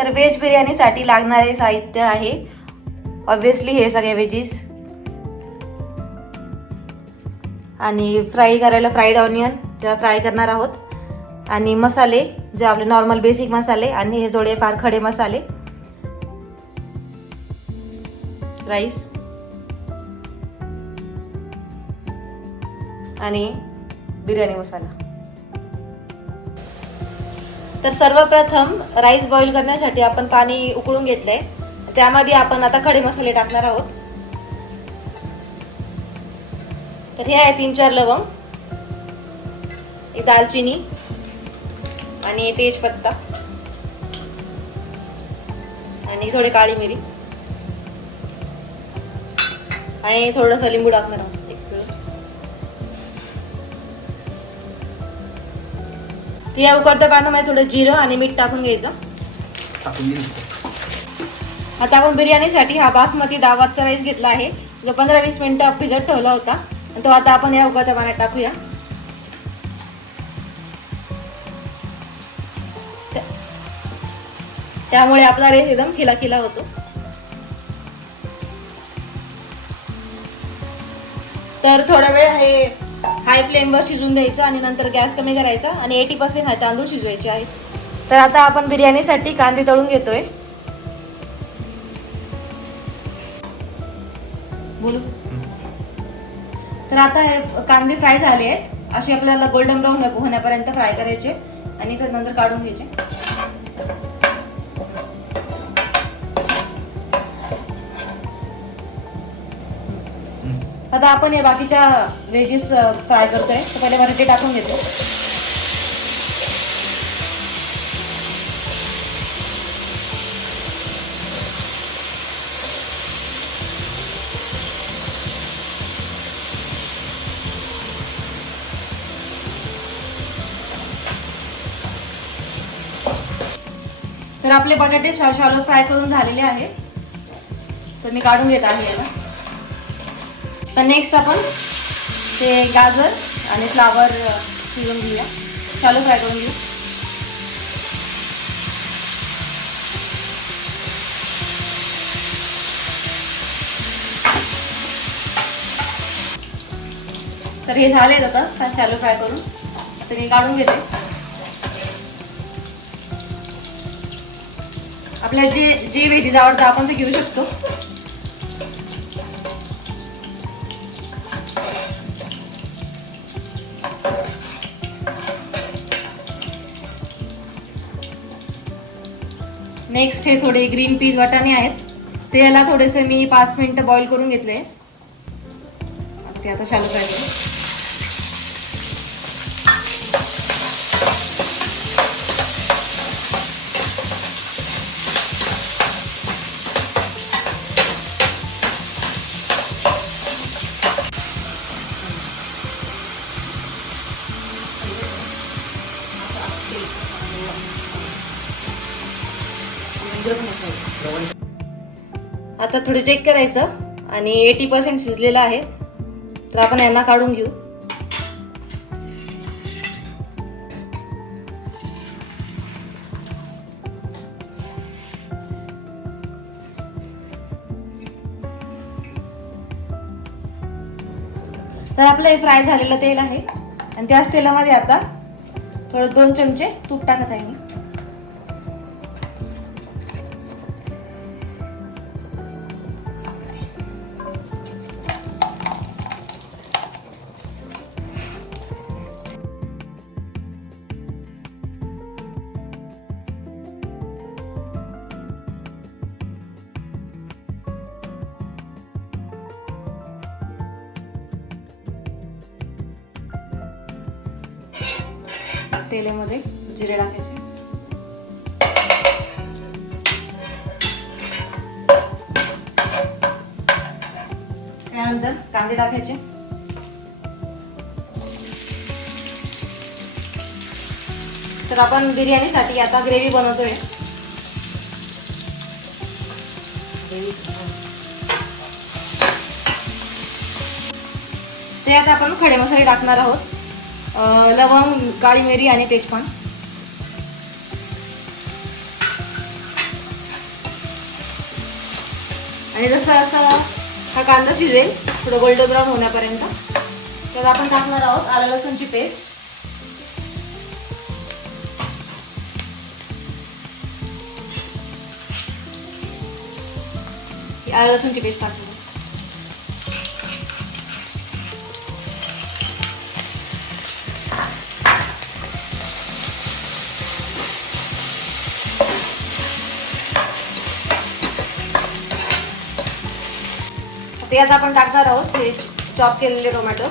तर व्हेज बिर्याणीसाठी लागणारे साहित्य आहे ऑब्विसली हे सगळे व्हेजीस आणि फ्राय करायला फ्राईड ऑनियन ज्या फ्राय करणार आहोत आणि मसाले जे आपले नॉर्मल बेसिक मसाले आणि हे जोडे फार खडे मसाले, राईस आणि बिर्याणी मसाला. तर सर्वप्रथम राईस बॉईल करण्यासाठी आपण पाणी उकळून घेतलंय. त्यामध्ये आपण आता खडे मसाले टाकणार आहोत. तर हे आहे 3-4 लवंग, एक दालचिनी आणि तेजपत्ता आणि थोडी काळी मिरी आणि थोडंसं लिंबू टाकणार आहोत. या उकळत्या पाण्यामध्ये थोडं जिरं आणि मीठ टाकून घ्यायचं. आता आपण बिर्याणीसाठी हा बासमती दावतचा राईस घेतला आहे जो 15-20 मिनिटं भिजत ठेवला होता आणि तो आता आपण या उकळत्या पाण्यात टाकूया. त्यामुळे आपला राईस एकदम खिला होतो. तर थोडा वेळ हे हाय फ्लेमवर शिजून द्यायचं आणि नंतर गॅस कमी करायचा आणि 80% हा तांदूळ शिजवायचे आहेत. तर आता आपण बिर्याणीसाठी कांदे तळून घेतोय. बोलू. तर आता हे कांदे फ्राय झाले आहेत, असे आपल्याला गोल्डन ब्राऊन होण्यापर्यंत फ्राय करायचे आणि तर नंतर काढून घ्यायचे. आता आपण हे बाकीच्या व्हेजीस फ्राय करतोय. तर पहिले बटाटे टाकून घेतो. तर आपले बटाटे शॅलो फ्राय करून झालेले आहेत. तर मी काढून घेत आहे याला. तर नेक्स्ट आपण ते गाजर आणि फ्लावर शिजवून घेऊया, शॅलो फ्राय करून घेऊ. तर हे झालेत आता शॅलो फ्राय करून. तर मी काढून घेते. आपल्याला जे व्हेजीज आवडतं आपण ते घेऊ शकतो. नेक्स्ट हे थोडे ग्रीन पीस वाटाणे आहेत. ते याला थोडेसे मी 5 मिनिटं बॉईल करून घेतले. ते आता शॅलो फ्राय करू. आता थोडे चेक करायचं आणि 80% शिजलेलं आहे. तर आपण यांना काढून घेऊ. तर आपलं हे फ्राय झालेलं तेल आहे आणि त्याच तेलामध्ये आता थोडं 2 चमचे तूप टाकत आहे मी. तेलामध्ये जिरे टाकायचे. त्यानंतर कांदे टाकायचे. तर आपण बिर्याणीसाठी आता ग्रेव्ही बनवतोय. ते आता आपण खडे मसाले टाकणार आहोत. लवंग, काळी मिरी आणि तेजपान. आणि जसं असं हा कांदा शिजेल थोडं गोल्डन ब्राऊन होण्यापर्यंत, तर आपण टाकणार आहोत आलं लसूणची पेस्ट. आलं लसूणची पेस्ट टाकली. ते आता आपण टाकणार आहोत हे चॉप केलेले टोमॅटो.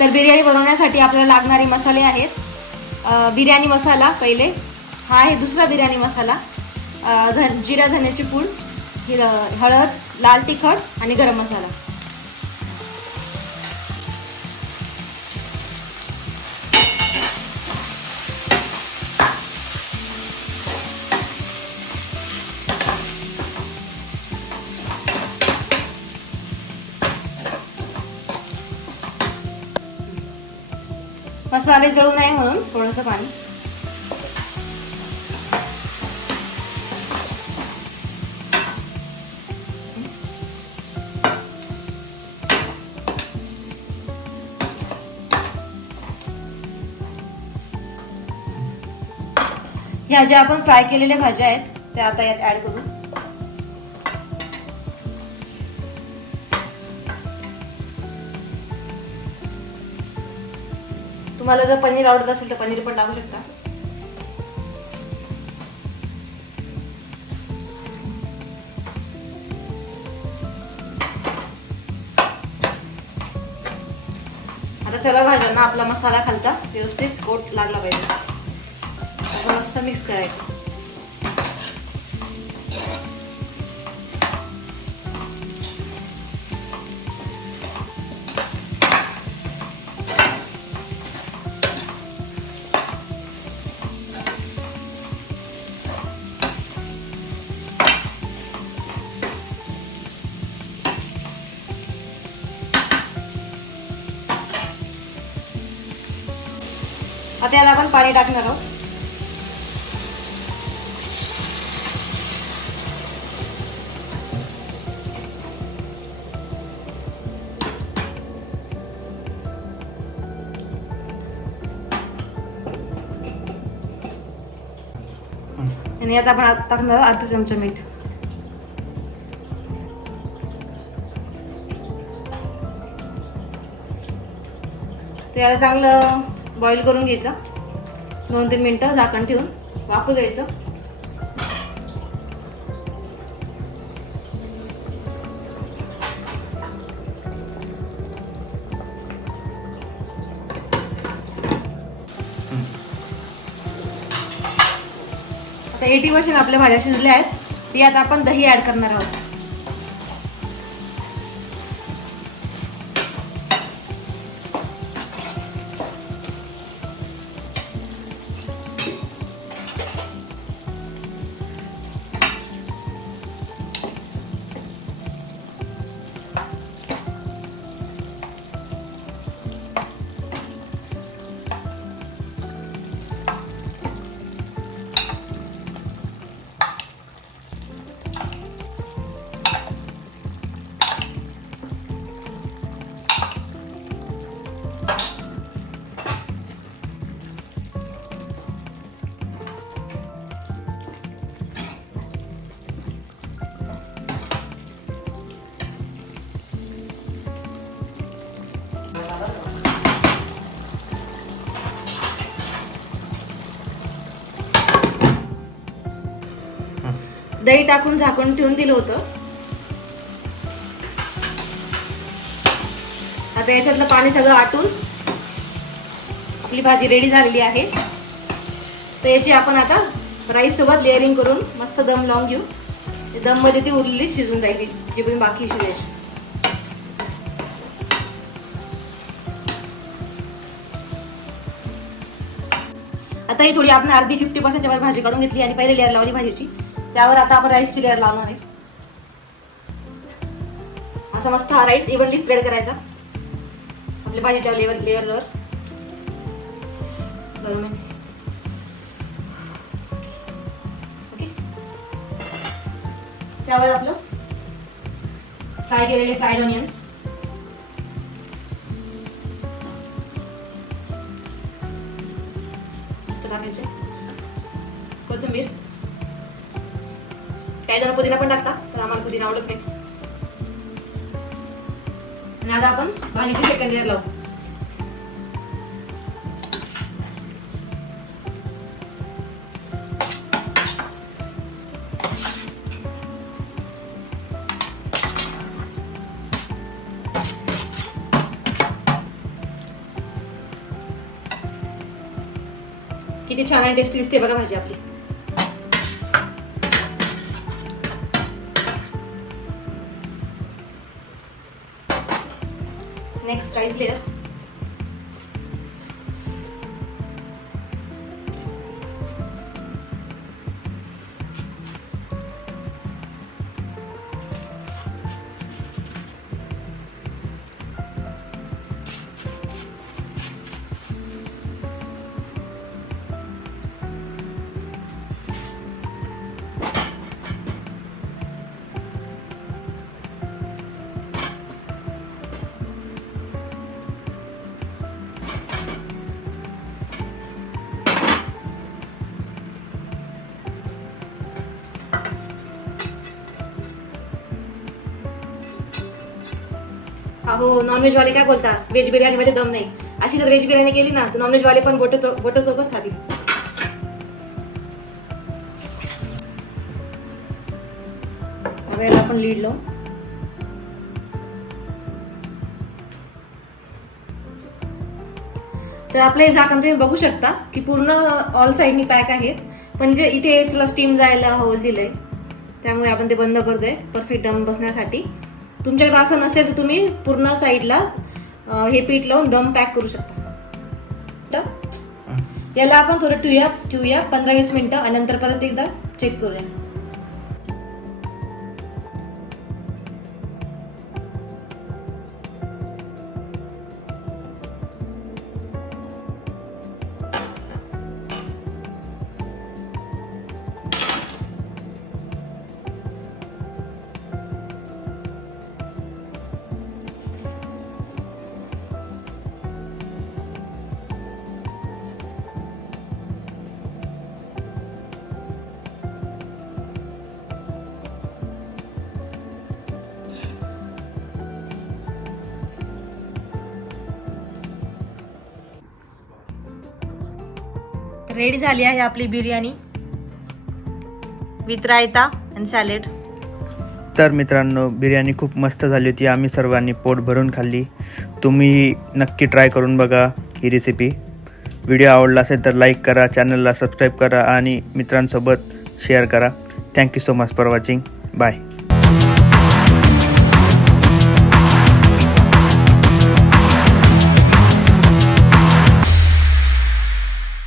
तर बिर्याणी बनवण्यासाठी आपल्याला लागणारे मसाले आहेत. बिर्याणी मसाला पहिले, हा आहे दुसरा बिर्याणी मसाला, जिरा धन्याची पूड, हळद, लाल तिखट आणि गरम मसाला. मसाले जळू नये म्हणून थोडंसं पाणी. ह्या ज्या आपण फ्राय केलेल्या भाज्या आहेत त्या आता यात ऍड करू. तुम्हाला जर पनीर आवडत असेल तर पनीर पण टाकू शकता. आता सर्व भाज्यांना आपला मसाला खालचा व्यवस्थित कोट लागला पाहिजे. आता मस्त मिक्स करायचं. आता याला आपण पाणी टाकणार आहोत. आणि आता आपण टाकणार अर्धा चमचा मीठ. तर याला चांगलं बॉईल करून घ्यायचं. 2-3 मिनिटं झाकण ठेवून वाफू द्यायचं. आता 80% आपल्या भाज्या शिजल्या आहेत. ती आता आपण दही ऍड करणार आहोत. दही टाकून झाकून ठेवून दिलं होतं. आता याच्यातलं पाणी सगळं आटून आपली भाजी रेडी झालेली आहे. तर याची आपण आता राईस सोबत लेअरिंग करून मस्त दम लावून घेऊ. दम मध्ये ती उरलेली शिजून जाईल जी पण बाकी शिजायची. आता ही थोडी आपण अर्धी 50% वर भाजी काढून घेतली आणि पहिले लेअर लावली भाजीची. त्यावर आता आपण राईसची लेअर लावणार आहे. असा मस्त हा राईस इव्हनली स्प्रेड करायचा आपल्या भाजीच्या लेअरवर. बरोबर. ओके. त्यावर आपलं फ्राय केलेले फ्राईड ऑनियन्स, टाकायचे. कोथिंबीर, काही जण पुदिना पण टाकतात, तर आम्हाला पुदिना आवडत नाही. आणि आता आपण भाजीची सेकंड लेअर लावू. किती छान आणि टेस्टी दिसते बघा भाजी आपली. Next rice layer. अहो, नॉनव्हेज वाले काय बोलतात, व्हेज बिर्याणी मध्ये दम नाही. अशी जर व्हेज बिर्याणी केली ना तर नॉनव्हेज वाले पण बोट चोकत खातील. आता याला आपण लीड लावू. तर आपले हे झाकण तुम्ही बघू शकता की पूर्ण ऑल साइडनी पॅक आहेत, पण इथे तुला स्टीम जायला होल दिलंय, त्यामुळे आपण ते बंद करतोय परफेक्ट दम बसण्यासाठी. तुमच्याकडे असं नसेल तर तुम्ही पूर्ण साईडला हे पीठ लावून दम पॅक करू शकता. याला आपण थोडं ठेवूया 15-20 मिनिटं आणि नंतर परत एकदा चेक करूया. रेडी झाली आहे आपली बिर्याणी विथ रायता आणि सॅलेड. तर मित्रांनो, बिर्याणी खूप मस्त झाली होती. आम्ही सर्वांनी पोट भरून खाल्ली. तुम्ही नक्की ट्राय करून बघा ही रेसिपी. व्हिडिओ आवडला असेल तर लाईक करा, चॅनलला सबस्क्राईब करा आणि मित्रांसोबत शेअर करा. Thank you so much for watching. Bye.